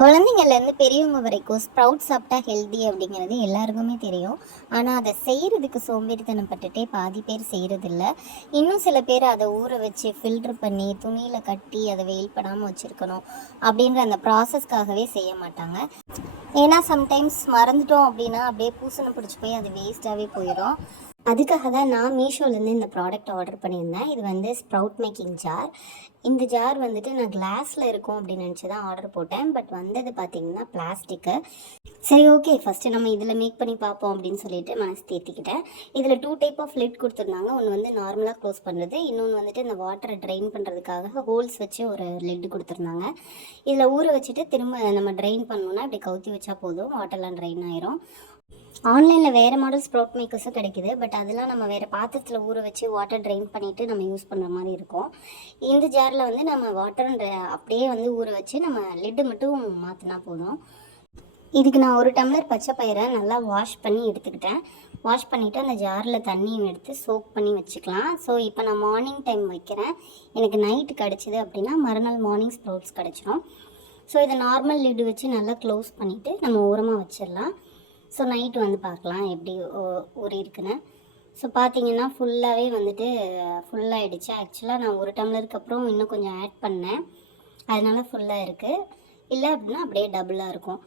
குழந்தைங்கள்லேருந்து பெரியவங்க வரைக்கும் ஸ்ப்ரவுட் சாப்பிட்டா ஹெல்தி அப்படிங்கிறது எல்லாருக்குமே தெரியும். ஆனால் அதை செய்கிறதுக்கு சோம்பேறித்தனம் பட்டுட்டே பாதி பேர் செய்கிறதில்ல. இன்னும் சில பேர் அதை ஊற வச்சு ஃபில்ட்ரு பண்ணி துணியில் கட்டி அதை வெயில் படாமல் வச்சுருக்கணும் அப்படின்ற அந்த ப்ராசஸ்க்காகவே செய்ய மாட்டாங்க. ஏன்னா சம்டைம்ஸ் மறந்துட்டோம் அப்படின்னா அப்படியே பூசணை பிடிச்சி போய் அது வேஸ்ட்டாகவே போயிடும். அதுக்காக தான் நான் மீஷோலேருந்து இந்த ப்ராடக்ட் ஆர்டர் பண்ணியிருந்தேன். இது வந்து ஸ்ப்ரவுட் மேக்கிங் ஜார். இந்த ஜார் வந்துட்டு நான் கிளாஸில் இருக்கும் அப்படின்னு நினச்சி தான் ஆர்டர் போட்டேன். பட் வந்தது பார்த்திங்கன்னா பிளாஸ்டிக்கு. சரி, ஓகே, ஃபஸ்ட்டு நம்ம இதில் மேக் பண்ணி பார்ப்போம் அப்படின்னு சொல்லிட்டு மனசு தேர்த்திக்கிட்டேன். இதில் 2 டைப் ஆஃப் லிட் கொடுத்துருந்தாங்க. ஒன்று வந்து நார்மலாக க்ளோஸ் பண்ணுறது, இன்னொன்று வந்துட்டு இந்த வாட்டரை ட்ரெயின் பண்ணுறதுக்காக ஹோல்ஸ் வச்சு ஒரு லிட் கொடுத்துருந்தாங்க. இதில் ஊற வச்சுட்டு திரும்ப நம்ம ட்ரெயின் பண்ணணுன்னா இப்படி கவுத்தி வச்சா போதும், வாட்டர்லாம் ட்ரெயின் ஆயிரும். ஆன்லைனில் வேறு மாடல் ஸ்ப்ரவுட் மேக்கர்ஸும் கிடைக்கிது. பட் அதெல்லாம் நம்ம வேறு பாத்திரத்தில் ஊற வச்சு வாட்டர் ட்ரெயின் பண்ணிவிட்டு நம்ம யூஸ் பண்ணுற மாதிரி இருக்கும். இந்த ஜாரில் வந்து நம்ம வாட்டர் அப்படியே வந்து ஊற வச்சு நம்ம லிட்டு மட்டும் மாற்றினா போதும். இதுக்கு நான் 1 டம்ளர் பச்சை பயிரை நல்லா வாஷ் பண்ணி எடுத்துக்கிட்டேன். வாஷ் பண்ணிவிட்டு அந்த ஜாரில் தண்ணியும் எடுத்து சோக் பண்ணி வச்சுக்கலாம். ஸோ இப்போ நான் மார்னிங் டைம் வைக்கிறேன். எனக்கு நைட்டு கிடச்சிது அப்படின்னா மறுநாள் மார்னிங் ஸ்ப்ரவுட்ஸ் கிடச்சிரும். ஸோ இதை நார்மல் லிட்டு வச்சு நல்லா க்ளோஸ் பண்ணிவிட்டு நம்ம ஓரமாக வச்சிடலாம். ஸோ நைட்டு வந்து பார்க்கலாம் எப்படி ஊறி இருக்குன்னு. ஸோ பார்த்தீங்கன்னா ஃபுல்லாகவே வந்துட்டு ஃபுல்லாகிடுச்சு. ஆக்சுவலாக நான் 1 டம்ளருக்கு அப்புறம் இன்னும் கொஞ்சம் ஆட் பண்ணேன், அதனால ஃபுல்லாக இருக்குது. இல்லை அப்படின்னா அப்படியே டபுளாக இருக்கும்.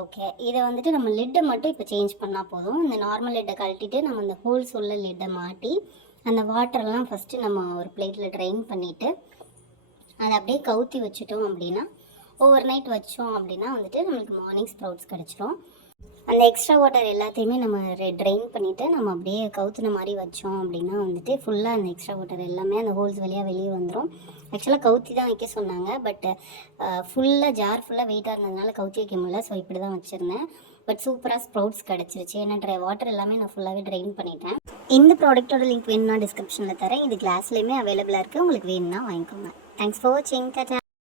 ஓகே, இதை வந்துட்டு நம்ம லிட்டை மட்டும் இப்போ சேஞ்ச் பண்ணால் போதும். இந்த நார்மல் லிட்டை கழட்டிட்டு நம்ம இந்த ஹோல்ஸ் உள்ள லிட்டை மாட்டி அந்த வாட்டரெல்லாம் ஃபஸ்ட்டு நம்ம ஒரு பிளேட்டில் ட்ரெயின் பண்ணிவிட்டு அதை அப்படியே கவுத்தி வச்சுட்டோம் அப்படின்னா ஓவர் நைட் வச்சோம் அப்படின்னா வந்துட்டு நம்மளுக்கு மார்னிங் ஸ்ப்ரவுட்ஸ் கிடச்சிரும். அந்த எக்ஸ்ட்ரா வாட்டர் எல்லாத்தையுமே நம்ம ட்ரெயின் பண்ணிவிட்டு நம்ம அப்படியே கவுத்துன மாதிரி வச்சோம் அப்படின்னா வந்துட்டு ஃபுல்லாக அந்த எக்ஸ்ட்ரா வாட்டர் எல்லாமே அந்த ஹோல்ஸ் வழியாக வெளியே வந்துடும். ஆக்சுவலாக கவுத்தி தான் வைக்க சொன்னாங்க. பட் ஃபுல்லாக ஜார் ஃபுல்லாக வெயிட்டாக இருந்ததுனால கவுத்தி வைக்க முடியல. ஸோ இப்படி தான் வச்சுருந்தேன். பட் சூப்பராக ஸ்ப்ரவுட்ஸ் கிடச்சிருச்சு. ஏன்னா வாட்டர் எல்லாமே நான் ஃபுல்லாகவே ட்ரெயின் பண்ணிட்டேன். இந்த ப்ராடக்ட்டோட லிங்க் வேணும்னா டிஸ்கிரிப்ஷனில் தரேன். இது கிளாஸ்லேயுமே அவைலபிளாக இருக்குது. உங்களுக்கு வேணும்னா வாங்கிக்கோங்க. தேங்க்ஸ் ஃபார் வாட்சிங். டாடா.